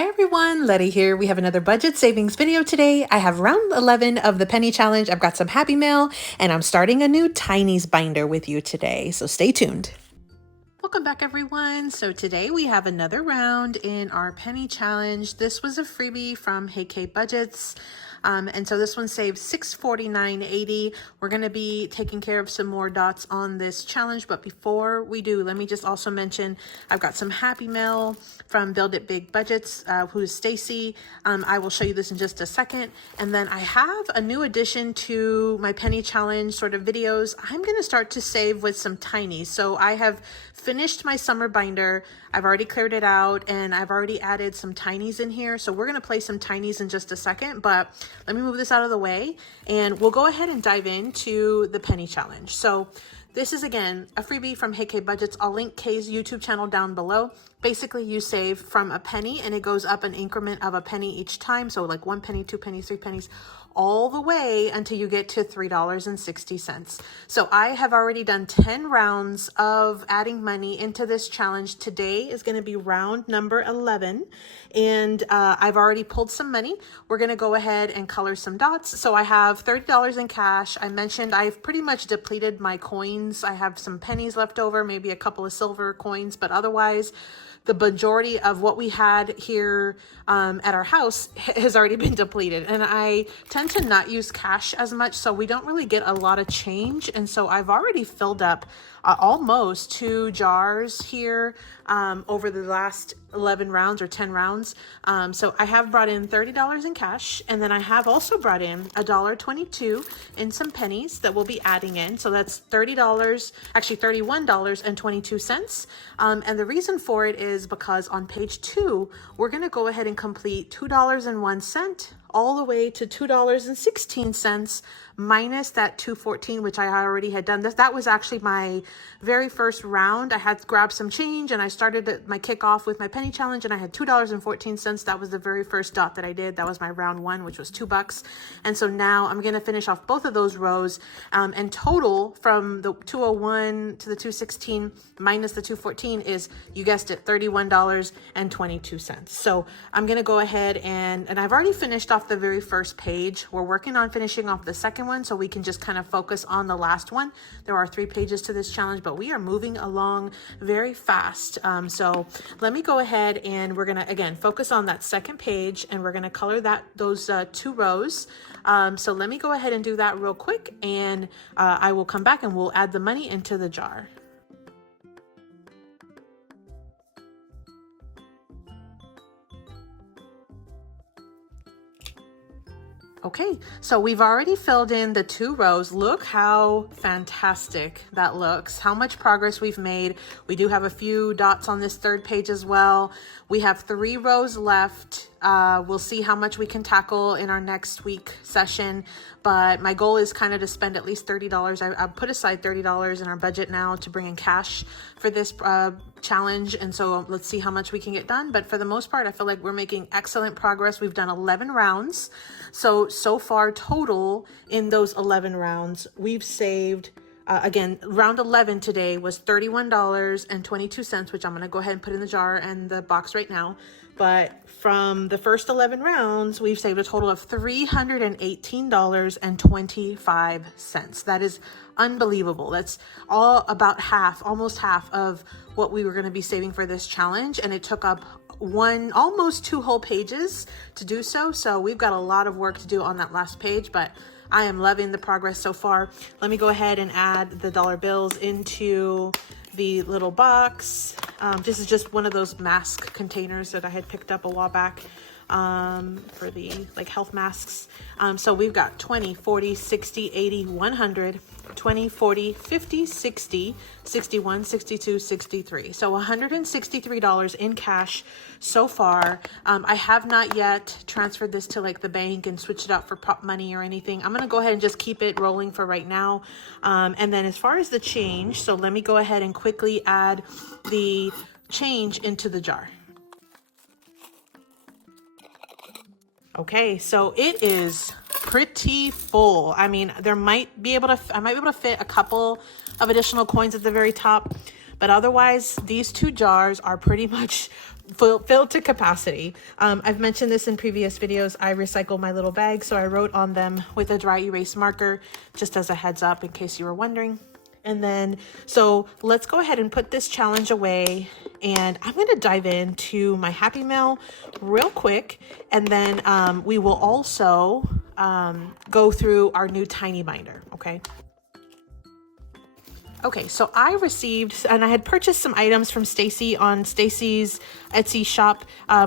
Hi everyone, Letty here. We have another budget savings video today. I have round 11 of the penny challenge. I've got some happy mail and I'm starting a new Tiny's binder with you today, so stay tuned. Welcome back everyone. So today we have another round in our penny challenge. This was a freebie from KathyBudgets. And so this one saved $649.80. We're going to be taking care of some more dots on this challenge. But before we do, let me just also mention I've got some happy mail from BuildItBigBudgets, who's Stacy. I will show you this in just a second. And then I have a new addition to my penny challenge sort of videos. I'm going to start to save with some tinies. So I have finished my summer binder. I've already cleared it out and I've already added some tinies in here. So we're going to play some tinies in just a second, but let me move this out of the way and we'll go ahead and dive into the penny challenge. So this is again a freebie from KathyBudgets. I'll link Kay's YouTube channel down below. Basically you save from a penny and it goes up an increment of a penny each time. So like 1 penny, 2 pennies, 3 pennies, all the way until you get to $3.60. So I have already done 10 rounds of adding money into this challenge. Today is going to be round number 11 and I've already pulled some money. We're going to go ahead and color some dots. So I have $30 in cash. I mentioned I've pretty much depleted my coins. I have some pennies left over, maybe a couple of silver coins, but otherwise the majority of what we had here at our house has already been depleted. And I tend to not use cash as much, so we don't really get a lot of change. And so I've already filled up almost 2 jars here over the last 11 rounds or 10 rounds. So I have brought in $30 in cash, and then I have also brought in $1.22 in some pennies that we'll be adding in. So that's $30, actually $31.22. And the reason for it is because on page 2, we're going to go ahead and complete $2.01 all the way to $2.16 minus that $2.14, which I already had done. That was actually my very first round. I had grabbed some change and I started my kickoff with my penny challenge and I had $2.14. That was the very first dot that I did. That was my round 1, which was $2. And so now I'm going to finish off both of those rows and total from the 201 to the 216 minus the 214 is, you guessed it, $31.22. So I'm going to go ahead and I've already finished off the very first page. We're working on finishing off the second one so we can just kind of focus on the last one. There are 3 pages to this challenge, but we are moving along very fast. So let me go ahead and we're going to, again, focus on that second page and we're going to color those 2 rows. So let me go ahead and do that real quick and I will come back and we'll add the money into the jar. Okay, so we've already filled in the 2 rows. Look how fantastic that looks, how much progress we've made. We do have a few dots on this 3rd page as well. We have 3 rows left. We'll see how much we can tackle in our next week session, but my goal is kind of to spend at least $30. I've put aside $30 in our budget now to bring in cash for this challenge, and so let's see how much we can get done. But for the most part, I feel like we're making excellent progress. We've done 11 rounds. So far total in those 11 rounds, we've saved, again, round 11 today was $31.22, which I'm going to go ahead and put in the jar and the box right now. But from the first 11 rounds, we've saved a total of $318.25. That is unbelievable. That's all about half, almost half of what we were going to be saving for this challenge. And it took up almost 2 whole pages to do so. So we've got a lot of work to do on that last page, but I am loving the progress so far. Let me go ahead and add the dollar bills into the little box. This is just one of those mask containers that I had picked up a while back for the health masks. So we've got 20, 40, 60, 80, 100, 20, 40, 50, 60, 61, 62, 63. So $163 in cash so far. I have not yet transferred this to the bank and switched it out for prop money or anything. I'm going to go ahead and just keep it rolling for right now. And then as far as the change, so let me go ahead and quickly add the change into the jar. Okay, so it is pretty full. I mean, I might be able to fit a couple of additional coins at the very top, but otherwise these 2 jars are pretty much filled to capacity. I've mentioned this in previous videos. I recycle my little bags, so I wrote on them with a dry erase marker, just as a heads up in case you were wondering. And then, so let's go ahead and put this challenge away, and I'm going to dive into my Happy Mail real quick, and then we will also go through our new tiny binder, okay? Okay, so I received, and I had purchased some items from Stacy on Stacy's Etsy shop.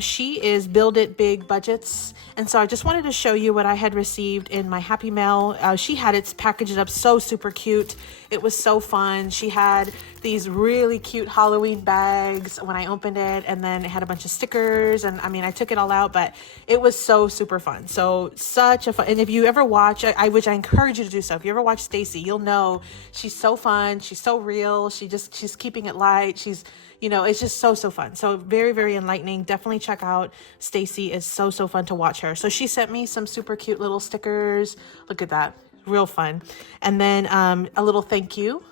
She is BuildItBigBudgets, and so I just wanted to show you what I had received in my Happy Mail. She had it packaged up so super cute. It was so fun. She had these really cute Halloween bags when I opened it, and then it had a bunch of stickers, and I mean, I took it all out, but it was so super fun. So such a fun, and if you ever watch, which I encourage you to do so, if you ever watch Stacy, you'll know she's so fun. She's so real. She's keeping it light. She's, you know, it's just so fun. So very, very enlightening. Definitely check out Stacy. It's so fun to watch her. So she sent me some super cute little stickers. Look at that. Real fun. And then a little thank you.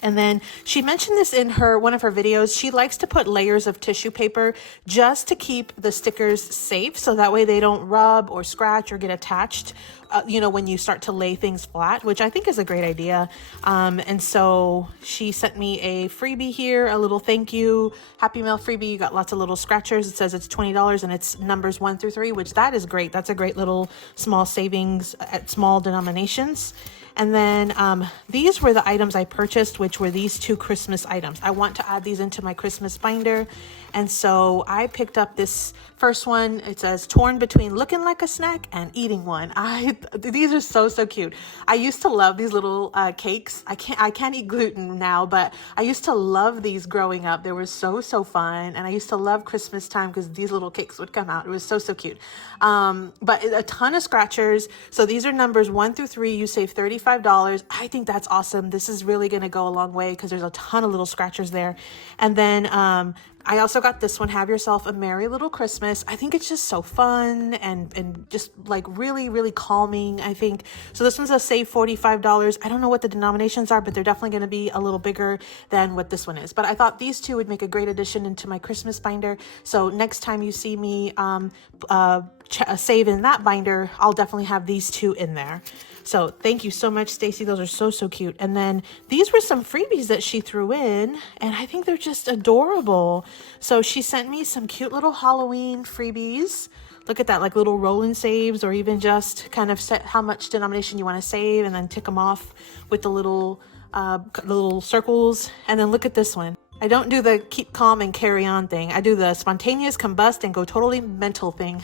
And then she mentioned this in one of her videos. She likes to put layers of tissue paper just to keep the stickers safe, so that way they don't rub or scratch or get attached, you know, when you start to lay things flat, which I think is a great idea. And so she sent me a freebie here, a little thank you, Happy Mail freebie. You got lots of little scratchers. It says it's $20 and it's numbers 1 through 3, which that is great. That's a great little small savings at small denominations. And then these were the items I purchased, which were these 2 Christmas items. I want to add these into my Christmas binder. And so I picked up this first one. It says torn between looking like a snack and eating one. These are so cute. I used to love these little cakes. I can't eat gluten now, but I used to love these growing up. They were so fun. And I used to love Christmas time because these little cakes would come out. It was so cute. But a ton of scratchers. So these are numbers 1 through 3. You save $35. I think that's awesome. This is really going to go a long way because there's a ton of little scratchers there. And then I also got this one, Have Yourself a Merry Little Christmas. I think it's just so fun and just like really calming, I think. So this one's a save $45. I don't know what the denominations are, but they're definitely going to be a little bigger than what this one is. But I thought these 2 would make a great addition into my Christmas binder. So next time you see me save in that binder, I'll definitely have these 2 in there. So thank you so much, Stacy. Those are so cute. And then these were some freebies that she threw in, and I think they're just adorable. So she sent me some cute little Halloween freebies. Look at that, like little roll and saves, or even just kind of set how much denomination you want to save and then tick them off with the little circles. And then look at this one. I don't do the keep calm and carry on thing. I do the spontaneous combust and go totally mental thing.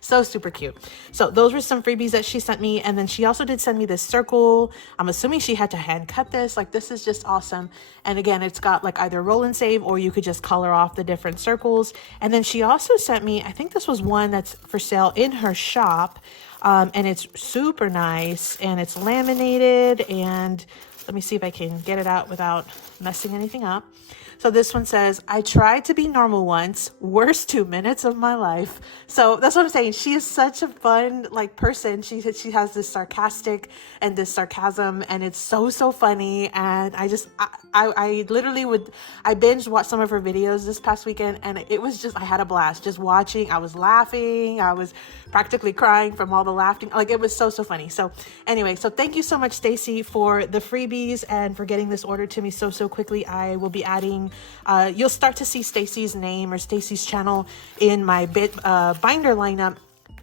So super cute. So those were some freebies that she sent me. And then she also did send me this circle. I'm assuming she had to hand cut this. Like, this is just awesome. And again, it's got like either roll and save, or you could just color off the different circles. And then she also sent me, I think this was one that's for sale in her shop. And it's super nice, and it's laminated, and let me see if I can get it out without messing anything up. So this one says, I tried to be normal once, worst 2 minutes of my life. So that's what I'm saying. She is such a fun person. She has this sarcastic and this sarcasm, and it's so funny. And I literally I binge watched some of her videos this past weekend, and it was just, I had a blast just watching. I was laughing. I was practically crying from all the laughing. Like, it was so funny. So anyway, so thank you so much, Stacy, for the freebies and for getting this order to me so quickly. I will be adding, you'll start to see Stacy's name or Stacy's channel in my binder lineup,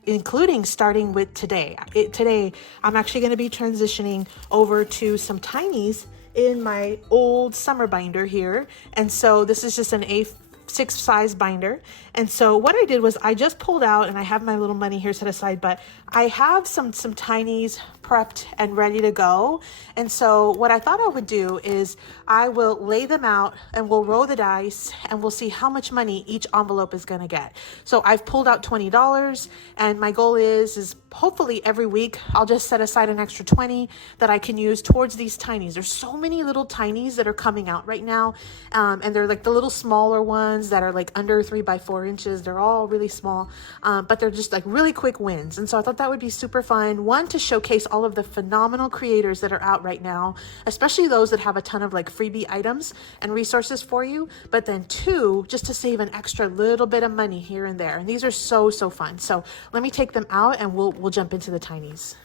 including starting with today. Today, I'm actually going to be transitioning over to some tinies in my old summer binder here. And so this is just an A6 size binder. And so what I did was I just pulled out, and I have my little money here set aside, but I have some tinies prepped and ready to go. And so what I thought I would do is I will lay them out, and we'll roll the dice, and we'll see how much money each envelope is going to get. So I've pulled out $20, and my goal is hopefully every week I'll just set aside an extra 20 that I can use towards these tinies. There's so many little tinies that are coming out right now. And they're like the little smaller ones that are like under 3 by 4 inches. They're all really small, but they're just like really quick wins. And so I thought that would be super fun. One, to showcase all all of the phenomenal creators that are out right now, especially those that have a ton of like freebie items and resources for you, but then two, just to save an extra little bit of money here and there. And these are so fun. So let me take them out and we'll jump into the tinies.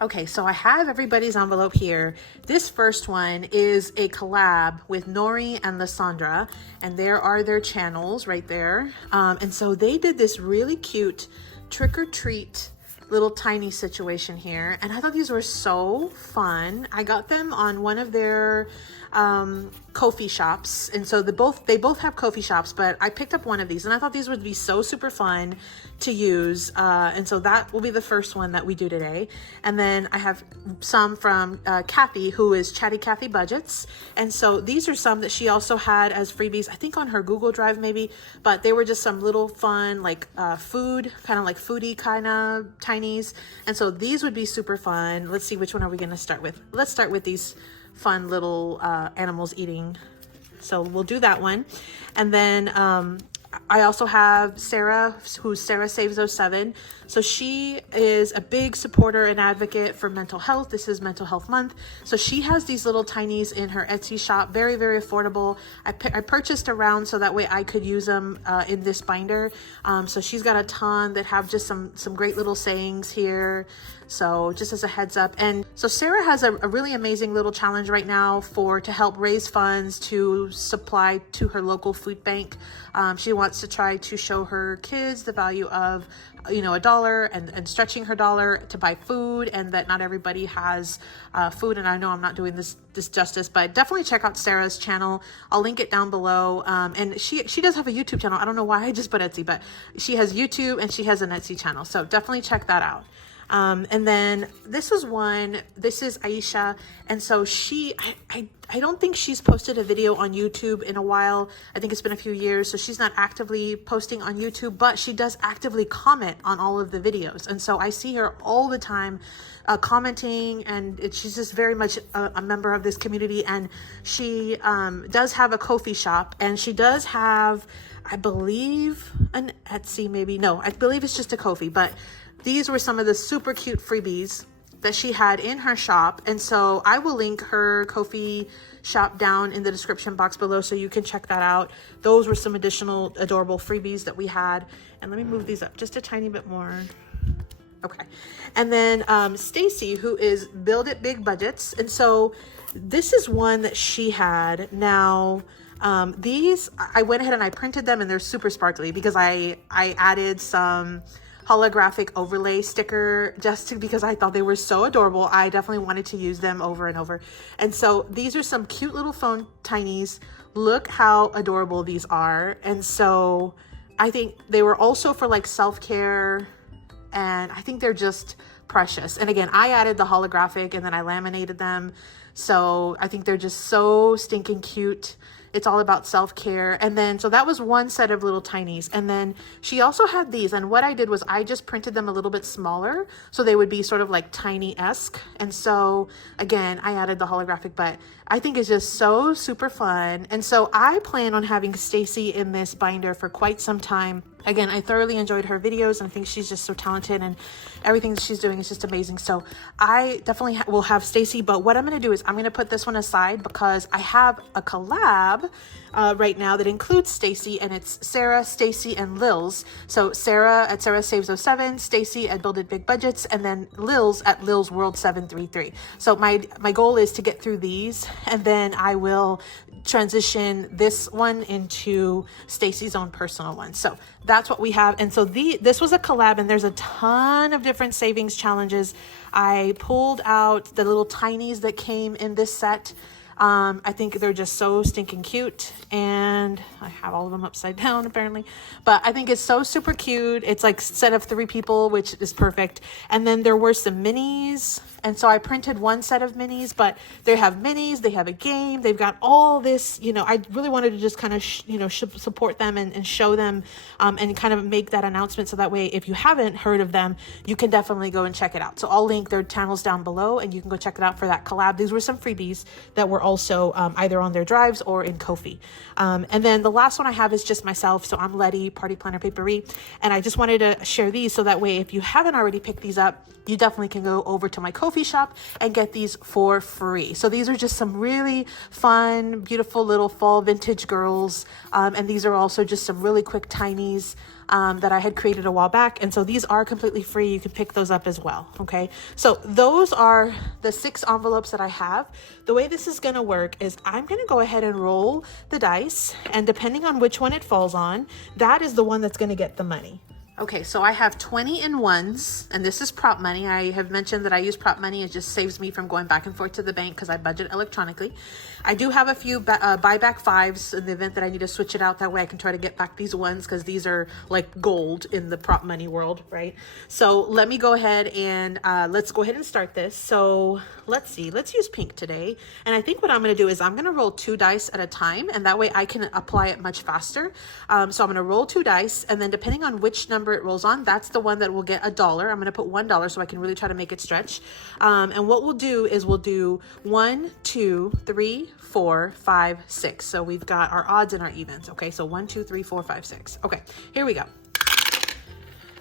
Okay, so I have everybody's envelope here. This first one is a collab with Nori and Lysandra, and there are their channels right there. And so they did this really cute trick or treat little tiny situation here, and I thought these were so fun. I got them on one of their Ko-fi shops, and so they both have Ko-fi shops, but I picked up one of these and I thought these would be so super fun to use, and so that will be the first one that we do today. And then I have some from Kathy, who is ChattyKathyBudgets, and so these are some that she also had as freebies, I think on her Google Drive maybe, but they were just some little fun like food, kind of like foodie kind of tinies, and so these would be super fun. Let's see, which one are we going to start with? Let's start with these fun little animals eating. So we'll do that one. And then I also have Sarah, who's SarahSaves07. So she is a big supporter and advocate for mental health. This is Mental Health Month. So she has these little tinies in her Etsy shop, very affordable. I purchased around so that way I could use them in this binder. So she's got a ton that have just some great little sayings here. So just as a heads up. And so Sarah has a really amazing little challenge right now to help raise funds to supply to her local food bank. She wants to try to show her kids the value of, $1 and stretching her dollar to buy food, and that not everybody has food. And I know I'm not doing this justice, but definitely check out Sarah's channel. I'll link it down below. And she does have a YouTube channel. I don't know why I just put Etsy, but she has YouTube and she has an Etsy channel. So definitely check that out. And then this is Aisha. And so I don't think she's posted a video on YouTube in a while. I think it's been a few years. So she's not actively posting on YouTube, but she does actively comment on all of the videos. And so I see her all the time commenting, and she's just very much a member of this community. And she does have a Ko-fi shop, and she does have, I believe, an Etsy maybe. No, I believe it's just a Ko-fi, but these were some of the super cute freebies that she had in her shop. And so I will link her Ko-fi shop down in the description box below so you can check that out. Those were some additional adorable freebies that we had. And let me move these up just a tiny bit more. Okay. And then Stacy, who is BuildItBigBudgets. And so this is one that she had. Now, these, I went ahead and I printed them, and they're super sparkly because I added some holographic overlay sticker because I thought they were so adorable. I definitely wanted to use them over and over. And so these are some cute little phone tinies. Look how adorable these are. And so I think they were also for like self-care, and I think they're just precious. And again, I added the holographic and then I laminated them. So I think they're just so stinking cute. It's all about self-care. And then, so that was one set of little tinies. And then she also had these. And what I did was I just printed them a little bit smaller, so they would be sort of like tiny-esque. And so again, I added the holographic, but I think it's just so super fun. And so I plan on having Stacy in this binder for quite some time. Again, I thoroughly enjoyed her videos, and I think she's just so talented, and everything that she's doing is just amazing. So I definitely will have Stacy, but what I'm going to do is I'm going to put this one aside because I have a collab right now that includes Stacy, and it's Sarah, Stacy, and Lilz. So Sarah at SarahSaves07, Stacy at BuildItBigBudgets, and then Lilz at LilzWorld733. So my goal is to get through these, and then I will transition this one into Stacy's own personal one. So that's what we have. And so this was a collab, and there's a ton of different savings challenges. I pulled out the little tinies that came in this set. I think they're just so stinking cute, and I have all of them upside down apparently, but I think it's so super cute. It's like set of 3 people, which is perfect. And then there were some minis, and so I printed one set of minis, but they have minis, they have a game, they've got all this, I really wanted to just kind of, support them and show them, and kind of make that announcement. So that way, if you haven't heard of them, you can definitely go and check it out. So I'll link their channels down below, and you can go check it out for that collab. These were some freebies that were also either on their drives or in Ko-fi. And then the last one I have is just myself. So I'm Letty, Party Planner Paperie, and I just wanted to share these so that way, if you haven't already picked these up, you definitely can go over to my Ko-fi Ko-fi shop and get these for free. So these are just some really fun, beautiful little fall vintage girls. And these are also just some really quick tinies that I had created a while back. And so these are completely free. You can pick those up as well. Okay. So those are the 6 envelopes that I have. The way this is going to work is I'm going to go ahead and roll the dice, and depending on which one it falls on, that is the one that's going to get the money. Okay, so I have 20 in ones, and this is prop money. I have mentioned that I use prop money. It just saves me from going back and forth to the bank because I budget electronically. I do have a few buyback 5s in the event that I need to switch it out. That way I can try to get back these ones because these are like gold in the prop money world, right? So let me go ahead and let's go ahead and start this. So let's see, let's use pink today. And I think what I'm going to do is I'm going to roll 2 dice at a time, and that way I can apply it much faster. So I'm going to roll 2 dice, and then depending on which number it rolls on, that's the one that will get $1. I'm going to put $1 so I can really try to make it stretch. And what we'll do is we'll do 1, 2, 3, 4, 5, 6. So we've got our odds and our evens. Okay, so 1, 2, 3, 4, 5, 6. Okay, here we go.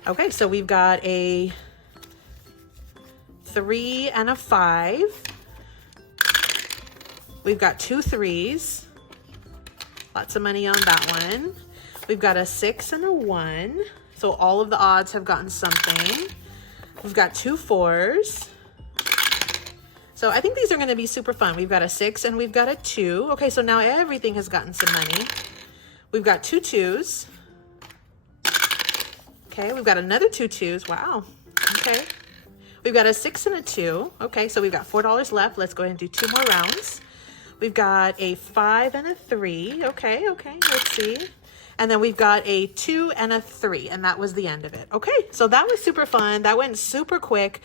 Okay, so we've got a 3 and a 5. We've got 2 3s. Lots of money on that one. We've got a 6 and a 1. So all of the odds have gotten something. We've got 2 4s. So I think these are going to be super fun. We've got a 6 and we've got a 2. Okay, so now everything has gotten some money. We've got 2 2s. Okay, we've got another 2 2s. Wow. Okay. We've got a 6 and a 2. Okay, so we've got $4 left. Let's go ahead and do 2 more rounds. We've got a 5 and a 3. Okay, let's see. And then we've got a 2 and a 3, and that was the end of it. Okay, so that was super fun. That went super quick.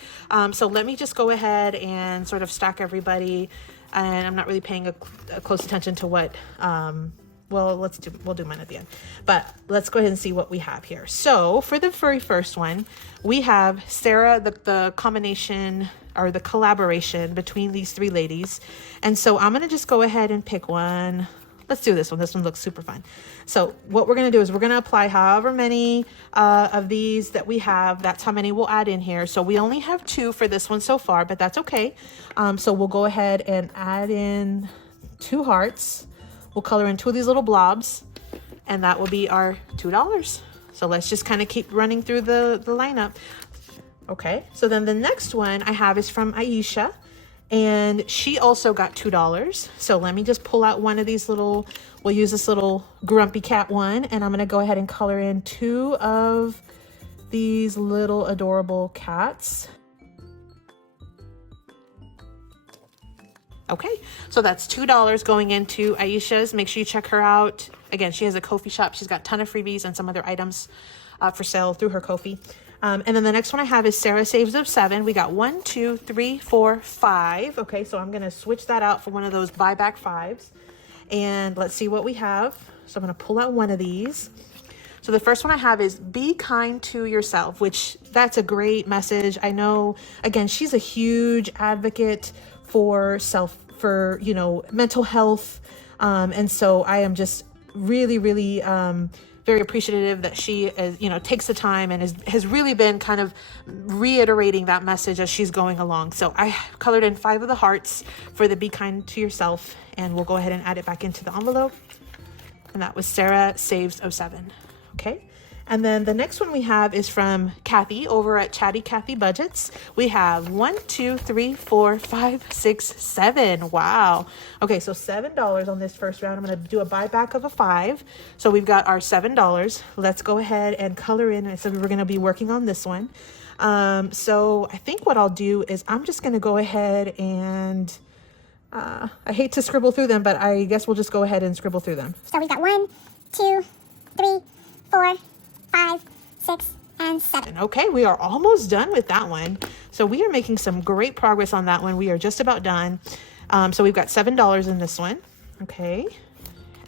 So let me just go ahead and sort of stack everybody. And I'm not really paying a close attention to what, well, we'll do mine at the end. But let's go ahead and see what we have here. So for the very first one, we have Sarah, the combination or the collaboration between these 3 ladies. And so I'm going to just go ahead and pick one. Let's do this one. This one looks super fun. So what we're going to do is we're going to apply however many of these that we have. That's how many we'll add in here. So we only have 2 for this one so far, but that's okay. So we'll go ahead and add in 2 hearts. We'll color in 2 of these little blobs, and that will be our $2. So let's just kind of keep running through the lineup. Okay, so then the next one I have is from Aisha. And she also got $2. So let me just pull out one of these little, we'll use this little grumpy cat one. And I'm going to go ahead and color in 2 of these little adorable cats. Okay, so that's $2 going into Aisha's. Make sure you check her out. Again, she has a Ko-fi shop. She's got a ton of freebies and some other items for sale through her Ko-fi. And then the next one I have is SarahSaves07. We got 1, 2, 3, 4, 5. Okay, so I'm going to switch that out for one of those buyback 5s. And let's see what we have. So I'm going to pull out one of these. So the first one I have is be kind to yourself, which that's a great message. I know, again, she's a huge advocate for mental health. And so I am just really, really, very appreciative that she is, takes the time and has really been kind of reiterating that message as she's going along. So I colored in 5 of the hearts for the be kind to yourself, and we'll go ahead and add it back into the envelope. And that was SarahSaves07. Okay. And then the next one we have is from Kathy over at ChattyKathyBudgets. We have 1, 2, 3, 4, 5, 6, 7. Wow. Okay, so $7 on this first round. I'm going to do a buyback of a 5. So we've got our $7. Let's go ahead and color in. So we're going to be working on this one. So I think what I'll do is I'm just going to go ahead and I hate to scribble through them, but I guess we'll just go ahead and scribble through them. So we've got 1, 2, 3, 4, 5, 6, and 7. Okay, we are almost done with that one. So we are making some great progress on that one. We are just about done. So we've got $7 in this one. Okay.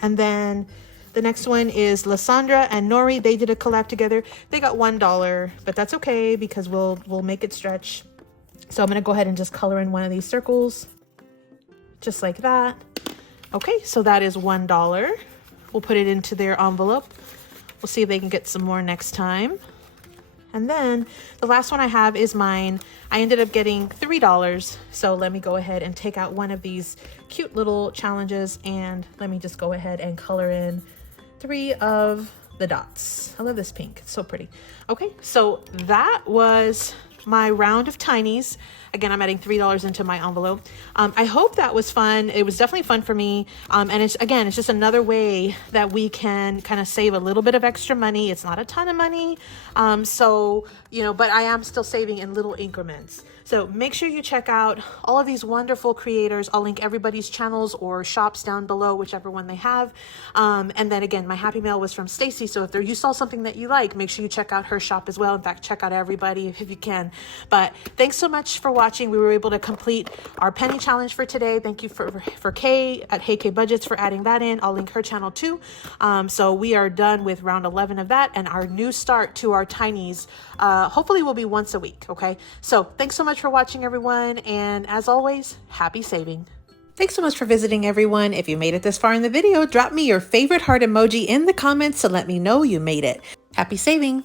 And then the next one is Lysandra and Nori. They did a collab together. They got $1, but that's okay because we'll make it stretch. So I'm going to go ahead and just color in one of these circles. Just like that. Okay, so that is $1. We'll put it into their envelope. We'll see if they can get some more next time. And then the last one I have is mine. I ended up getting $3. So let me go ahead and take out one of these cute little challenges and let me just go ahead and color in 3 of the dots. I love this pink, it's so pretty. Okay, so that was my round of tinies. Again, I'm adding $3 into my envelope. I hope that was fun. It was definitely fun for me. And it's just another way that we can kind of save a little bit of extra money. It's not a ton of money. But I am still saving in little increments. So make sure you check out all of these wonderful creators. I'll link everybody's channels or shops down below, whichever one they have. And then again, my happy mail was from Stacy. So if you saw something that you like, make sure you check out her shop as well. In fact, check out everybody if you can. But thanks so much for watching. We were able to complete our penny challenge for today. Thank you for Kay at Hey KBudgets for adding that in. I'll link her channel too. So we are done with round 11 of that, and our new start to our tinies hopefully will be once a week. Okay, so thanks so much for watching, everyone, and as always, happy saving. Thanks so much for visiting, everyone. If you made it this far in the video, drop me your favorite heart emoji in the comments to let me know you made it. Happy saving.